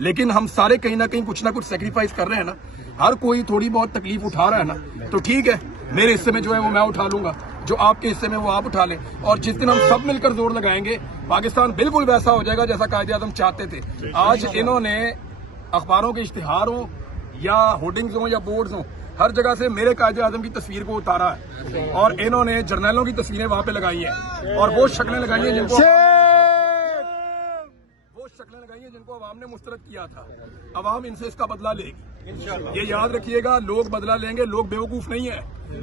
लेकिन हम सारे कहीं ना कहीं कुछ ना कुछ सेक्रीफाइस कर रहे हैं ना। हर कोई थोड़ी बहुत तकलीफ उठा रहा है ना, तो ठीक है, मेरे हिस्से में जो है वो मैं उठा लूंगा, जो आपके हिस्से में वो आप उठा लें, और जिस दिन हम सब मिलकर जोर लगाएंगे पाकिस्तान बिल्कुल वैसा हो जाएगा जैसा कायदे आज़म चाहते थे। आज इन्होंने अखबारों के इश्तिहारों या होर्डिंग्स हो या बोर्ड्स हो, हर जगह से मेरे कायदे आज़म की तस्वीर को उतारा है और इन्होंने जर्नलों की तस्वीरें वहां पे लगाई हैं और वो शक्लें लगाई हैं जिनको अवाम ने मुस्तरद किया था। अवाम इनसे इसका बदला लेगी, ये याद रखिएगा। लोग बदला लेंगे, लोग बेवकूफ नहीं है,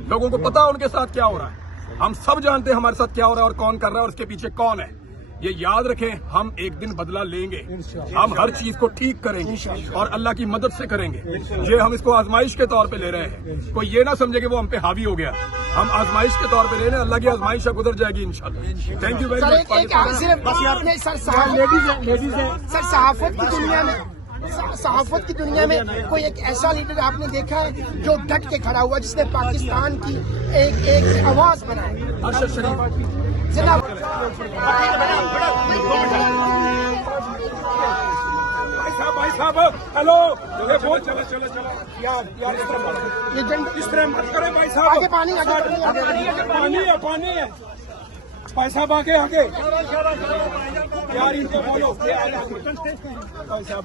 लोगों को पता है उनके साथ क्या हो रहा है। हम सब जानते हैं हमारे साथ क्या हो रहा है और कौन कर रहा है और उसके पीछे कौन है। ये याद रखें, हम एक दिन बदला लेंगे, हम हर चीज को ठीक करेंगे और अल्लाह की मदद से करेंगे। ये हम इसको आजमाइश के तौर पे ले रहे हैं, कोई ये ना समझे कि वो हम पे हावी हो गया। हम आजमाइश के तौर पे ले रहे हैं, अल्लाह की आजमाइश गुजर जाएगी इंशाल्लाह। Thank you very much. Sir सहाफत की दुनिया में कोई एक ऐसा लीडर आपने देखा है जो डट के खड़ा हुआ, जिसने पाकिस्तान की एक आवाज बनाई? अरशद शरीफ भाई साहब हेलो, चलो यार इस तरह मत करें भाई साहब। आगे पानी पानी है भाई साहब, आगे यार इनको बोलो भाई साहब।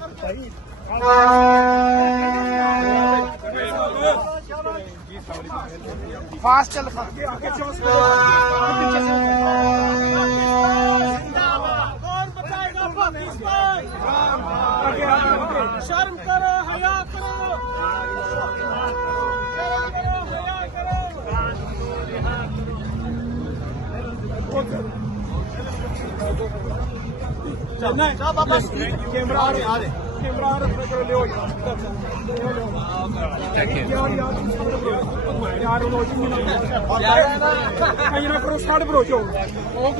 फास्ट चल शर्म करो, हया करो,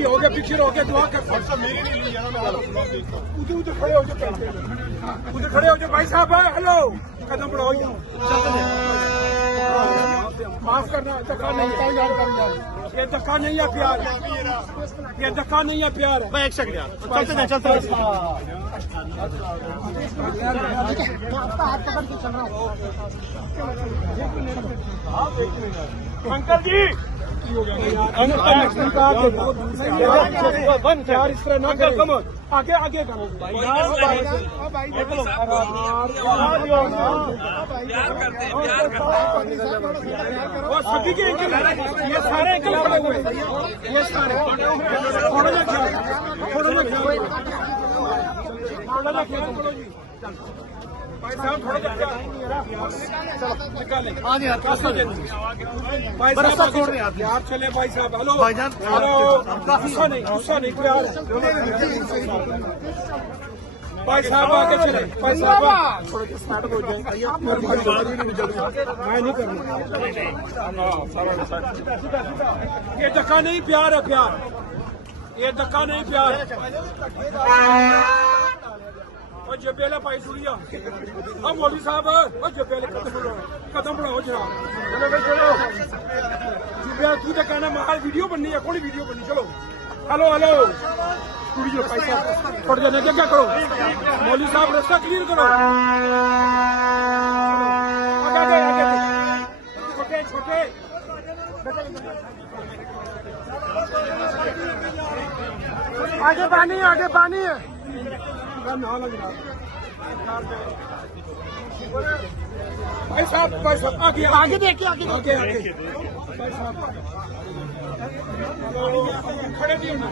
हो गया पिक्चर हो गया, दुआ कर उधर खड़े हो जाओ भाई साहब। हेलो, कदम बढ़ाओ, माफ करना, धक्का नहीं, ये धक्का नहीं है प्यार, ये धक्का नहीं है प्यार। मैं एक सेकंड यार, चलते अंकल जी बंद यार, इस तरह ना करो, आगे करो वो सभी के ये सारे खड़े हुए, ये सारे भाई साहब यार चले भाई साहब। हेलो गुस्सा नहीं प्यार भाई साहब, आगे चले भाई साहब, मैं नहीं करना, ये धक्का नहीं प्यार है, प्यार ये धक्का नहीं प्यार। और जबेला पाई सुड़िया हम मौलवी साहब, और जबेले कदम बढ़ाओ जनाब। चलो जुबिया तू तो कहना महाल वीडियो बननी है, कौन वीडियो बननी। चलो हेलो स्टूडियो पैसा थोड़ा देने क्या करो, मौलवी साहब रास्ता क्लियर करो, आगे छोटे आगे पानी है भाई साहब आगे देखिए, आगे भाई साहब खड़े नहीं होना।